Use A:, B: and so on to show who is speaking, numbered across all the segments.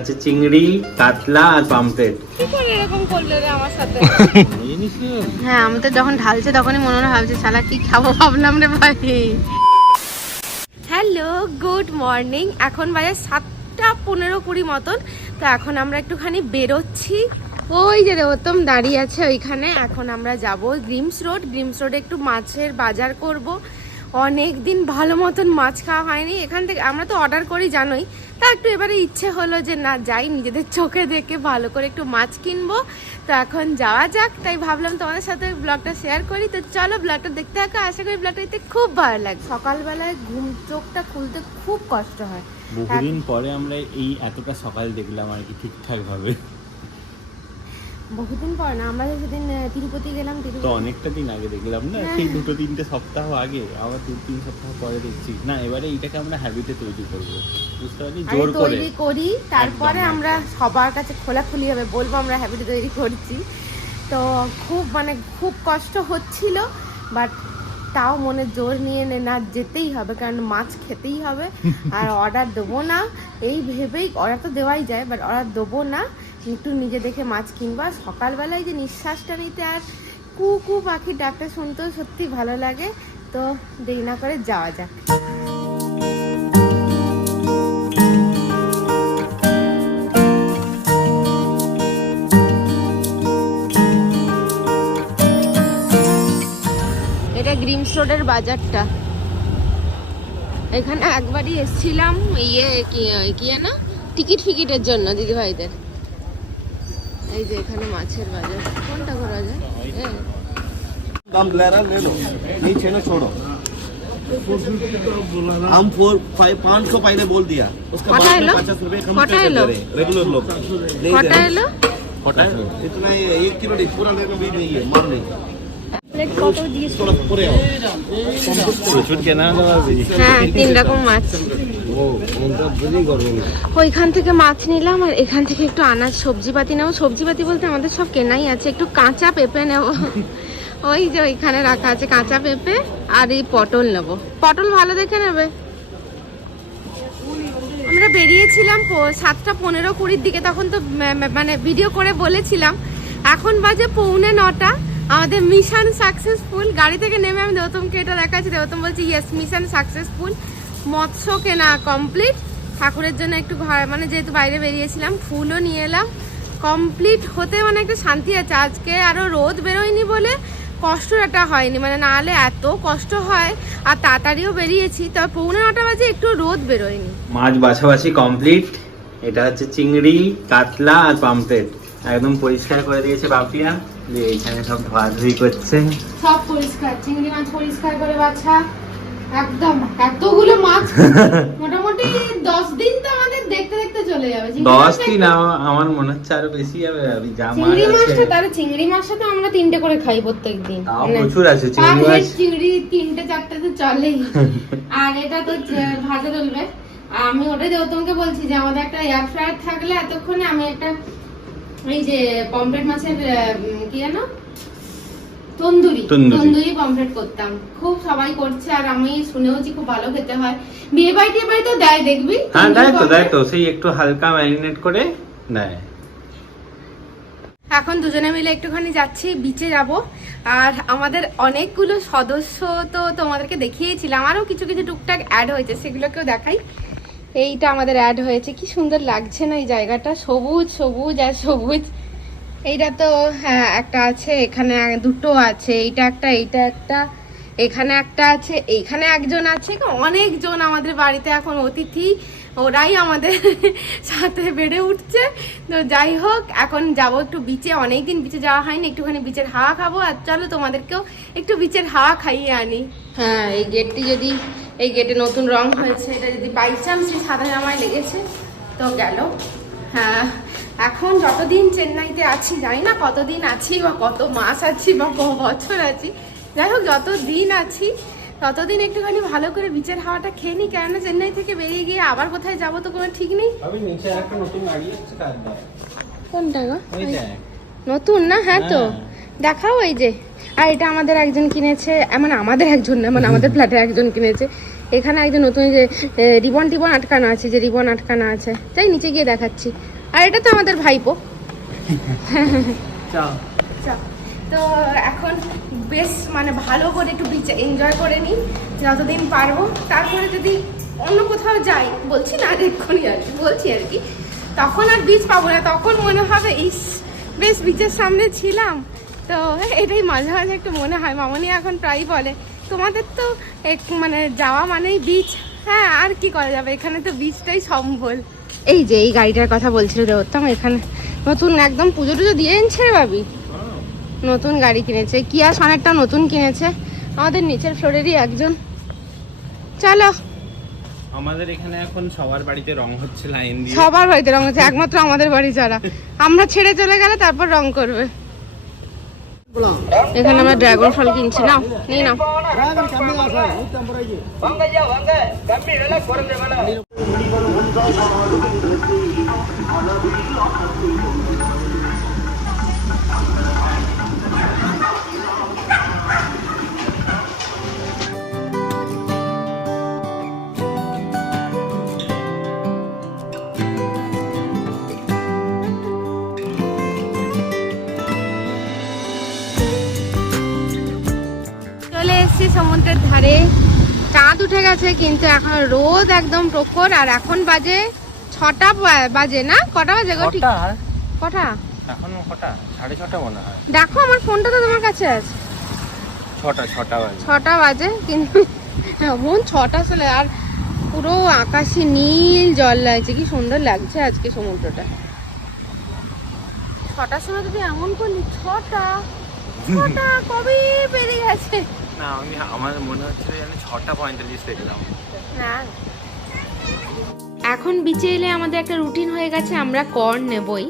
A: আছে চিংড়ি কাতলা আর পাম্পলেট
B: কি করে এরকম করল রে আমার সাথে। হ্যাঁ আমি তো যখন ঢালছে তখনই মনে মনে ভাবছি শালা কি খাব? ভাবলাম রে ভাই। Hello good morning. এখন বাজে সাতটা পনেরো কুড়ি মতন। তো এখন আমরা একটুখানি বেরোচ্ছি। ওই যে রোতম দাঁড়িয়ে আছে ওইখানে। এখন আমরা যাব গ্রিমস রোড। গ্রিমস রোডে একটু মাছের বাজার করব। অনেক দিন ভালো মতন মাছ খাওয়া হয়নি। এখান থেকে আমরা তো অর্ডার করি জানোই। তা একটু এবারে ইচ্ছে হলো যে না যাই নিজেদের চোখে দেখে ভালো করে একটু মাছ কিনবো। তো এখন যাওয়া যাক। তাই ভাবলাম তোমাদের সাথে ব্লগটা শেয়ার করি। তো চলো ব্লগটা দেখতে থাকো। আশা করি ব্লগটা দেখতে খুব ভালো লাগে সকালবেলায় ঘুম চোখটা খুলতে খুব কষ্ট হয়।
A: বহুদিন পরে আমরা এই এতটা সকাল দেখলাম আর কি ঠিকঠাক ভাবে
B: বহুদিন পর না আমরা সেদিন তিরুপতি গেলাম
A: তো অনেকটা দিন আগে দেখলাম না
B: হ্যাঁ,
A: সেই
B: হ্যাঁ।
A: দুটো তিনটে সপ্তাহ আগে আবার দু তিন সপ্তাহ পরে দেখছি। না এবারে এইটাকে আমরা হ্যাবিটে তৈরি করব। বুঝতে
B: আগে
A: জোর করে।
B: তৈরি করি তারপরে আমরা সবার কাছে খোলাখুলি হবে বলব আমরা হ্যাবিট তৈরি করছি। তো খুব মানে খুব কষ্ট হচ্ছিল বাট তাও মনে জোর নিয়ে নে না যেতেই হবে কারণ মাছ খেতেই হবে। আর অর্ডার দেবো না এই ভেবেই অর্ডার তো দেওয়াই যায় বাট অর্ডার দেবো না। একটু নিজে দেখে মাছ কিনবা। সকালবেলায় যে নিঃশ্বাসটা নিতে আর কু কু পাখির ডাকটা শুনতেও সত্যি ভালো লাগে। তো দেরি না করে যাওয়া যাক। এটা গ্রিমস রোডের বাজারটা। এখানে একবারই এসেছিলাম ইয়ে কি না টিকিট ফিকিটের জন্য দিদি ভাইদের এই যে এখানে মাছের বাজার কোনটা করা যায় এ,
C: दाम ले रहा ले लो नहीं छेना छोड़ो हम फोर फाइव पाँच सौ पहले बोल दिया उसका
B: कटा
C: बाद
B: है
C: में
B: लो?
C: पचास रुपए कम
B: कटा
C: पे
B: है
C: दे
B: लो?
C: रहे रेगुलर लोग नहीं दे
B: কটা
C: रहे।
B: এলো
C: इतना ये एक किलो नहीं पूरा लेना भी नहीं है मार नहीं
B: প্লেট কত দিয়েছো
C: थोड़ा पूरे आओ
A: প্রচুর কেনা হলো ভাবি
B: হ্যাঁ তিন রকম মাছ
C: वो उनका बुझी करो
B: ওইখান থেকে মাছ নিলাম আর এখান থেকে একটু আনাজ, সবজিপাতি নেব। সবজিপাতি বলতে আমাদের সব কেনাই আছে। একটু কাঁচা পেঁপে নেব। ওই যে ওইখানে রাখা আছে কাঁচা পেঁপে আর এই পটল নেব। পটল ভালো দেখে নেবে। আমরা বেরিয়েছিলাম সাতটা পনেরো কুড়ির দিকে, তখন তো মানে ভিডিও করে বলেছিলাম। এখন বাজে পৌনে নটা। আমাদের মিশন সাকসেসফুল গাড়ি থেকে নেমে আমি দেবতমকে এটা দেখাচ্ছি। দেবতম বলছি ইয়েস মিশন সাকসেসফুল মৎস্য কেনা কমপ্লিট ঠাকুরের জন্য একটু ঘর মানে যেহেতু বাইরে বেরিয়েছিলাম ফুলও নিয়ে এলাম। কমপ্লিট হতে মানে একটা শান্তি আছে। আজকে আরও রোদ বেরোয়নি বলে কষ্টটা হয়নি। মানে নাহলে এত কষ্ট হয় আর তাড়াতাড়িও বেরিয়েছি। তবে পৌনে নটা বাজে একটু রোদ বেরোয়নি।
A: মাছ বাছাবাছি কমপ্লিট এটা হচ্ছে চিংড়ি কাতলা আর পাম্পলেট একদম পরিষ্কার করে দিয়েছে বাপিয়া যে এইখানে সব ধোয়াধুয়ি করছে।
B: সব পরিষ্কার। চিংড়ি মাছ পরিষ্কার করে বাছা। একদম এতগুলো মাছ মোটামুটি দশ দিন তো আমাদের দেখতে দেখতে চলে যাবে। চিংড়ি
A: দশ
B: মাছটা
A: দিন আমার মনে হচ্ছে আরও বেশি যাবে যা মাছ
B: চিংড়ি মাছটা তাহলে চিংড়ি মাছটা তো আমরা তিনটে করে খাই প্রত্যেক দিন
A: তাও
B: মানে
A: প্রচুর আছে চিংড়ি মাছ।
B: চিংড়ি তিনটে চারটে তো চলেই। আর এটা তো ভাজা তুলবে। আমি ওটাই তোমাকে বলছি যে আমাদের একটা এয়ার ফ্রায়ার থাকলে এতক্ষণে আমি একটা এই যে পমফ্রেট মাছের কি জানো তন্দুরি
A: তন্দুরি।
B: পমফ্রেট করতাম। খুব সবাই করছে আর আমি শুনেওছি খুব ভালো খেতে হয়। বিয়ে বাড়ি টিয়ে দেয় দেখবি?
A: হ্যাঁ দেয় তো দেয় তো সেই একটু হালকা ম্যারিনেট করে দেয়।
B: এখন দুজনে মিলে একটুখানি যাচ্ছি বিচে যাব। আর আমাদের অনেকগুলো সদস্য তো তোমাদেরকে দেখিয়েছিলাম। আরও কিছু কিছু টুকটাক অ্যাড হয়েছে সেগুলোকেও দেখাই। এইটা আমাদের অ্যাড হয়েছে। কি সুন্দর লাগছে না এই জায়গাটা। সবুজ সবুজ আর সবুজ। এইটা তো হ্যাঁ একটা আছে এখানে দুটো আছে এইটা একটা এইটা একটা এখানে একটা আছে এইখানে একজন আছে অনেকজন আমাদের বাড়িতে এখন অতিথি ওরাই আমাদের সাথে বেড়ে উঠছে। তো যাই হোক এখন যাব একটু বিচে অনেক দিন বিচে যাওয়া হয়নি একটুখানি বিচের হাওয়া খাব আর চলো তোমাদেরকেও একটু বিচের হাওয়া খাইয়ে আনি। হ্যাঁ এই গেটটি যদি এই গেটে নতুন রং হয়েছে এটা যদি বাই চান্স সাদা জামায় লেগেছে তো গেল। হ্যাঁ। এখন যতদিন চেন্নাইতে আছি জানি না কতদিন আছি বা কত মাস আছি বা ক বছর আছি যাই হোক যত দিন আছি ততদিন একটুখানি ভালো করে বিচের হাওয়াটা খেয়ে নিই কেননা চেন্নাই থেকে বেরিয়ে গিয়ে আবার কোথায় যাব তো কোনো ঠিক নেই। কোনটা গো? নতুন না? হ্যাঁ তো।
A: হ্যাঁ।
B: দেখাও এই যে। আর এটা আমাদের একজন কিনেছে এমন আমাদের একজন না মানে আমাদের ফ্ল্যাটের একজন কিনেছে। এখানে একজন নতুন যে রিবন টিবন আটকানো আছে যে রিবন আটকানো আছে। তাই নিচে গিয়ে দেখাচ্ছি। আর এটা তো আমাদের ভাইপো। তো এখন বেশ মানে ভালো করে একটু বিচ এনজয় করে নিই যতদিন পারব। তারপরে যদি অন্য কোথাও যাই বলছি না আর এক্ষুনি আর কি বলছি আর কি তখন আর বিচ পাবো না। তখন মনে হবে ইস বেশ বিচের সামনে ছিলাম। তো এটাই মাঝে মাঝে একটু মনে হয়। মামনি এখন প্রায়ই বলে তোমাদের তো এক মানে যাওয়া মানেই বিচ হ্যাঁ আর কি করা যাবে? এখানে তো বীজটাই সম্বল। এই যে এই গাড়িটার কথা বলছিল দেবতাম এখানে নতুন একদম পুজো টুজো দিয়ে এনছে রে বাবি নতুন গাড়ি কিনেছে কিয়া সনেরটা নতুন কিনেছে। আমাদের নিচের ফ্লোরেরই একজন। চলো।
A: আমাদের এখানে এখন সবার বাড়িতে রং হচ্ছে লাইন দিয়ে।
B: সবার বাড়িতে রং হচ্ছে একমাত্র আমাদের বাড়ি ছাড়া আমরা ছেড়ে চলে গেলে তারপর রং করবে। এখানে আমরা ড্রাগন ফল কিনছি নাও নিয়ে নাও ধারে চাঁদ উঠে গেছে কিন্তু এখন রোদ একদম প্রখর আর এখন বাজে ছটা বাজে না? কটা বাজে গো ঠিক?
A: কটা? এখন কটা? সাড়ে ছটা মনে হয়।
B: দেখো আমার ফোনটা তো তোমার কাছে আছে।
A: ছটা ছটা বাজে।
B: ছটা বাজে কিন্তু এমন ছটা চলে আর পুরো আকাশে নীল জল লাগছে কি সুন্দর লাগছে আজকে সমুদ্রটা। ছটার সময় যদি এমন করলি ছটা? ছটা কবে পেরিয়ে গেছে?
A: না আমি আমার মনে ছটা পঁয়তাল্লিশ দেখলাম।
B: এখন বিচে এলে আমাদের একটা রুটিন হয়ে গেছে আমরা কর্ন নেবই।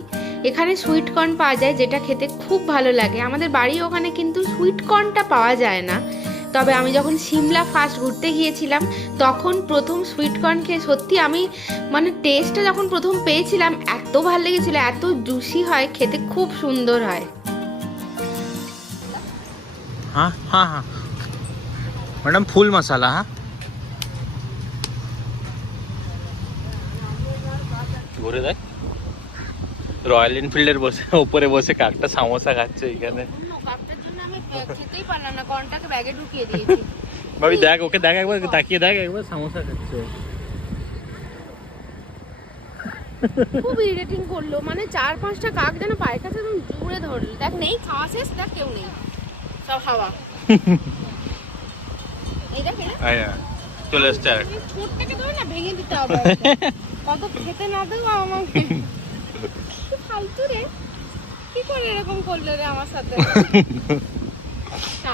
B: এখানে সুইট কর্ন পাওয়া যায় যেটা খেতে খুব ভালো লাগে। আমাদের বাড়ি ওখানে কিন্তু সুইট কর্নটা পাওয়া যায় না। তবে আমি যখন সিমলা ফার্স্ট ঘুরতে গিয়েছিলাম তখন প্রথম সুইট কর্ন খেয়ে সত্যি আমি মানে টেস্টটা যখন প্রথম পেয়েছিলাম এত ভালো লেগেছিলো এত জুসি হয় খেতে খুব সুন্দর হয়।
A: হ্যাঁ হ্যাঁ হ্যাঁ। मैडम फुल मसाला हाँ ঘুরে দেখ রয়্যাল এনফিল্ডের বসে উপরে বসে কাকটা সামোসা খাচ্ছে এখানে
B: কাপটার জন্য আমি খেতেই পারলাম না কর্নটাকে ব্যাগে ঢুকিয়ে দিয়েছি
A: ভাবি দেখ ওকে দেখ একবার তাকিয়ে দেখ একবার সামোসা খাচ্ছে
B: খুব ইরিটেটিং করলো মানে চার পাঁচটা কাক যেন পায়ের কাছে একদম জুড়ে ধরলো দেখ নেই খাওয়া শেষ দেখ কেউ নেই সব হাওয়া দেখ।
A: আয়া চলে এসছে আর।
B: এই ঠোঁটটাকে ধরে না ভেঙে দিতে হবে কত খেতে না দেবো আমাকে। ফালতু রে। কি করে এরকম করল রে আমার সাথে?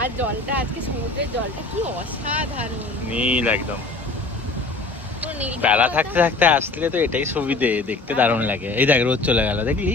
B: আর জলটা আজকে সমুদ্রের জলটা কি অসাধারণ।
A: নীল একদম। বেলা থাকতে থাকতে আসলে তো এটাই সুবিধে দেখতে দারুণ লাগে। এই দেখ রোদ চলে গেল দেখলি?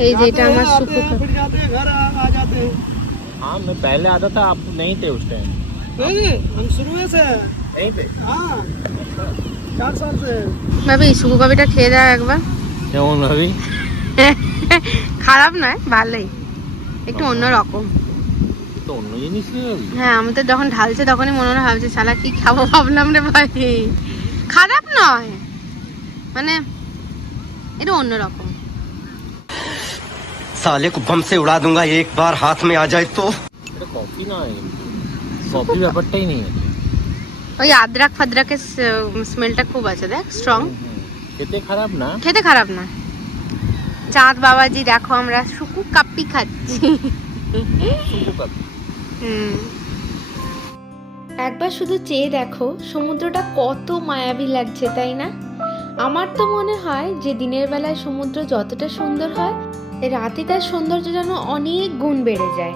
B: এই যে এটা আমার
C: आते
B: সুকু
C: हैं,
B: কফি
C: फिर जाते हैं घर आ, आ जाते हैं
A: हाँ मैं पहले आता था आप नहीं थे उस टाइम
C: नहीं नहीं हम शुरू से हैं
A: नहीं थे
C: हाँ चार साल से हैं
B: ভাবি সুকু কফিটা খেয়ে দাও একবার
A: কেমন ভাবি
B: খারাপ নয় ভালোই একটু অন্যরকম
A: তো অন্য জিনিস নেই ভাবি
B: হ্যাঁ আমি তো যখন ঢালছে তখনই মনে মনে ভাবছি শালা কি খাবো ভাবলাম রে ভাই খারাপ নয় মানে এটা অন্যরকম
D: साले को बम से उड़ा दूंगा एक बार हाथ में आ जाए तो
A: এটা কফি নয় কফি ব্যাপারটাই নেই
B: ওই আদ্রাক ফাদ্রাকের স্মেলটা খুব আছে দেখ স্ট্রং
A: খেতে খারাপ না
B: খেতে খারাপ না চাঁদ বাবাজি দেখো আমরা শুকু কাপ্পি খাচ্ছি
A: শুকু কফি
B: হুম
E: একবার শুধু চেয়ে দেখো সমুদ্রটা কত মায়াবী লাগছে তাই না আমার তো মনে হয় যে দিনের বেলায় সমুদ্র যতটা সুন্দর হয় রাতে তার সৌন্দর্য যেন অনেক গুণ বেড়ে যায়।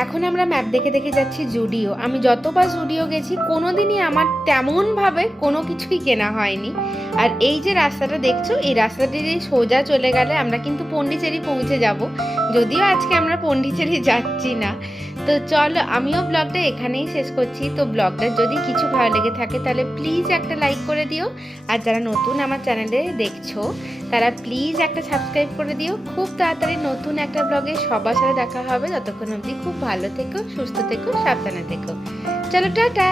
B: এখন আমরা ম্যাপ দেখে দেখে যাচ্ছি জুডিও আমি যতবার জুডিও গেছি কোনো দিনই আমার তেমনভাবে কোনো কিছুই কেনা হয়নি। আর এই যে রাস্তাটা দেখছ, এই রাস্তাটি দিয়ে সোজা চলে গেলে আমরা কিন্তু পন্ডিচেরি পৌঁছে যাব। যদিও আজকে আমরা পন্ডিচেরি যাচ্ছি না। তো চলো, আমিও ব্লগটা এখানেই শেষ করছি। তো ব্লগটা যদি কিছু ভালো লেগে থাকে, তাহলে প্লিজ একটা লাইক করে দিও। আর যারা নতুন আমার চ্যানেলে দেখছ, তারা প্লিজ একটা সাবস্ক্রাইব করে দিও। খুব তাড়াতাড়ি নতুন একটা ব্লগে সবার সাথে দেখা হবে। ততক্ষণ অবধি খুব ভালো থেকো সুস্থ থেকো সাবধানে থেকো। চলো টাটা!